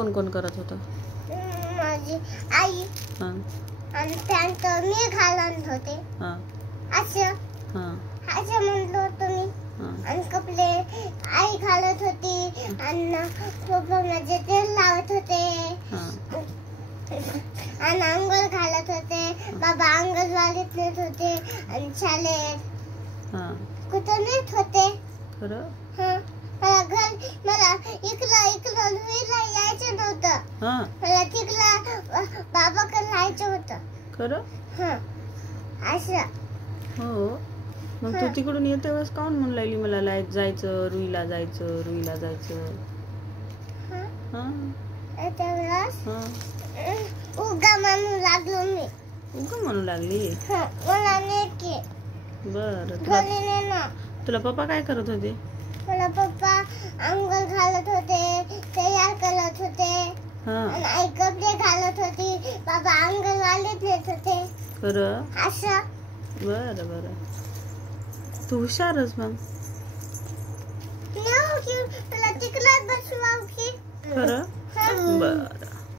कोण कोण करत होतं? माझी आई आणि पॅन्ट मी घालत होते. असं म्हणलं होतं मी. आणि कपडे आई घालत होती आणि पप्पा माझे तेल लावत होते आणि अंघोळ घालत होते. बाबा अंगणवाडीत नेत होते आणि शाळेत कुठं नेत होते. खरं? मला इकडं लुईला यायचं नव्हतं. मला तिकडं बाबाकडे जायचं होतं. खरं? असं. हो. मग तू तिकडून येते वेळेस काऊन म्हणून लागली मला जायचं, रुईला जायचं, रुईला जायचं? त्यावेळेस उगा म्हणू लागलो मी. उगा म्हणू लागली? मला नेते. बरं. तुला पप्पा काय करत होते? मला पप्पा अंघोळ घालत होते, तयार करत होते आणि आई कपडे घालत होती. बाबा अंगणवाडीत नेत होते. खरं? असं. बरं. तू हुशारच मग. तुला तिकडे बसवा की. खरं? बरं.